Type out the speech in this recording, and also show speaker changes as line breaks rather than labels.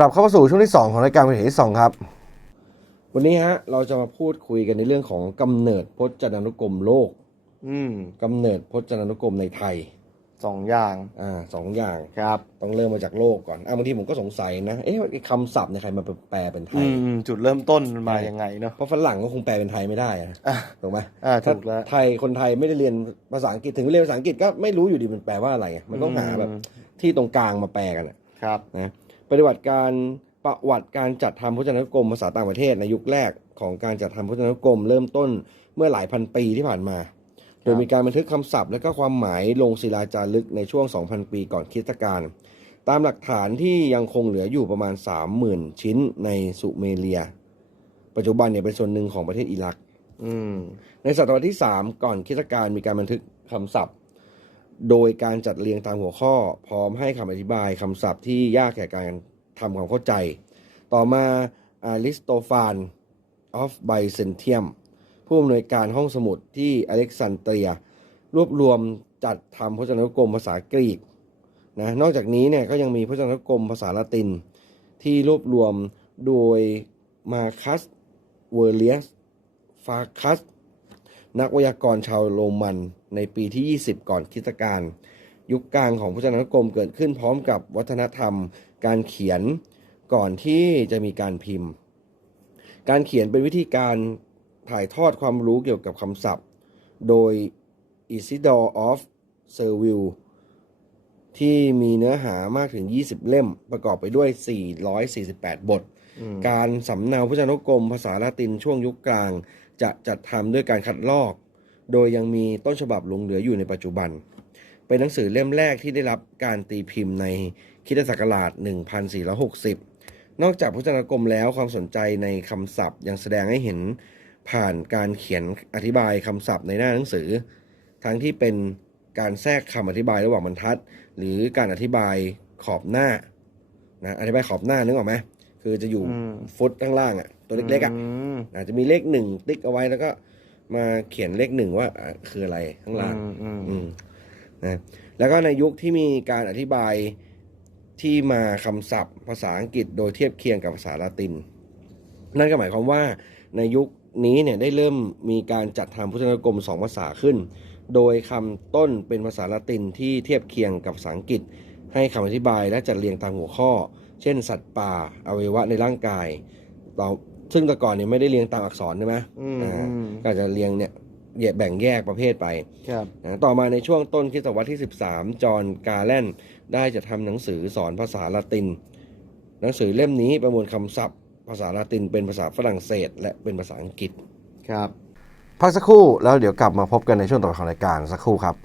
กลับเข้ามาสู่ช่วงที่ 2 ของรายการเป็นเหตุที่2ครับ วันนี้ฮะ เราจะมาพูดคุยกันในเรื่องของกำเนิดพจนานุกรมโลก
อืม
กำเนิดพจนานุกรมในไทย
สองอย่าง
อ่าสองอย่าง
ครับ
ต้องเริ่มมาจากโลกก่อนอ่าบางทีผมก็สงสัยนะ เอ๊ะไอ้คำศัพท์เนี่ยใครมาแปลเป็นไท
อื
ย
มจุดเริ่มต้นมันมายังไงเนาะ
เพราะฝรั่งก็คงแปลเป็นไทยไม่ได้อะ
อะ
ถูกไหม
อ่า
ถ้า
ถูกแล้ว
ไทยคนไทยไม่ได้เรียนภาษาอังกฤษถึงเรียนภาษาอังกฤษก็ไม่รู้อยู่ดีมันแปลว่าอะไรอะมันต้องหาแบบ
อืม
ที่ตรงกลางมาแปลกันอะ
ครับ
นะ ปฏิบัติการประวัติการจัดทำพจนานุกรมภาษาต่างประเทศในยุคแรกของการจัดทำพจนานุกรม เริ่มต้นเมื่อหลายพันปีที่ผ่านมา โดยมีการบันทึกคำศัพท์ และก็ความหมายลงศิลาจารึกในช่วง 2,000 ปีก่อนคริสตกาลตามหลักฐานที่ยังคงเหลืออยู่ประมาณ 30,000 ชิ้นในสุเมเรีย ปัจจุบันเนี่ยเป็นส่วนหนึ่งของประเทศอิรักในศตวรรษที่ 3 ก่อนคริสตกาลมีการบันทึกคำศัพท์ โดยการจัดเรียงตามหัวข้อ พร้อมให้คำอธิบายคำศัพท์ที่ยากแก่การทำความเข้าใจ ต่อมาอาริสโตฟานออฟไบเซนเทียมผู้อำนวยการห้องสมุดที่อเล็กซานเตรีย รวบรวมจัดทำพจนานุกรมภาษากรีกนะนอกจากนี้เนี่ยก็ยังมีพจนานุกรมภาษาละติน ที่รวบรวมโดยมาคัสเวเลียสฟาคัสนักวยากรชาวโรมัน ในปีที่ 20 ก่อนคริสตกาลยุคกลางของพจนานุกรมเกิดขึ้นพร้อมกับวัฒนธรรม การเขียนก่อนที่จะมีการพิมพ์ การเขียนเป็นวิธีการถ่ายทอดความรู้เกี่ยวกับคำศัพท์ โดย Isidore of Serville ที่มีเนื้อหามากถึง 20 เล่มประกอบไปด้วย 448 บท
อืม
การสำเนาพจนานุกรมภาษาละตินช่วงยุคกลาง จะจัดทำด้วยการคัดลอก โดยยังมีต้นฉบับหลงเหลืออยู่ในปัจจุบัน เป็นหนังสือเล่มแรกที่ได้รับการตีพิมพ์ในคริสตศักราช 1460 นอกจากพจนานุกรมแล้วความสนใจในคำศัพท์ยังแสดงให้เห็นผ่านการเขียนอธิบายคำศัพท์ในหน้าหนังสือ ทั้งที่เป็นการแทรกคำอธิบายระหว่างบรรทัด หรือการอธิบายขอบหน้านะอธิบายขอบหน้านึกออกไหมคือจะอยู่
อืม
ฟุตข้างล่างอะ่ะตัวเล็กๆอะ
ม
อาจจะมีเลขหนึ่งติ๊กเอาไว้แล้วก็ มาเขียนเลขหนึ่งว่าอะคืออะไรข้างล่าง
อืมอืม
อืมนะแล้วก็ในยุคที่มีการอธิบายที่มาคำศัพท์ ภาษาอังกฤษโดยเทียบเคียงกับภาษาละติน นั่นก็หมายความว่าในยุคนี้เนี่ยได้เริ่มมีการจัดทำพุทธนกรมสองภาษาขึ้น โดยคำต้นเป็นภาษาละตินที่เทียบเคียงกับภาษาอังกฤษ ให้คำอธิบายและจัดเรียงตามหัวข้อ เช่น สัตว์ป่าอวัยวะในร่างกายเรา ซึ่งแต่ก่อนเนี่ยไม่ได้เรียงตามอักษรใช่ไหม
อืม
อ่า
อืม
ก็อาจจะเรียงเนี่ยแยกแบ่งแยกประเภทไป
ครับ
นะต่อมาในช่วงต้นคริสตศตวรรษที่ 13 จอห์นกาแลนได้จะทำหนังสือสอนภาษาละติน หนังสือเล่มนี้ประมวลคำศัพท์ ภาษาละตินเป็นภาษาฝรั่งเศส และเป็นภาษาอังกฤษ
ครับ
พักสักครู่แล้วเดี๋ยวกลับมาพบกันในช่วงต่อไปของรายการสักครู่ครับ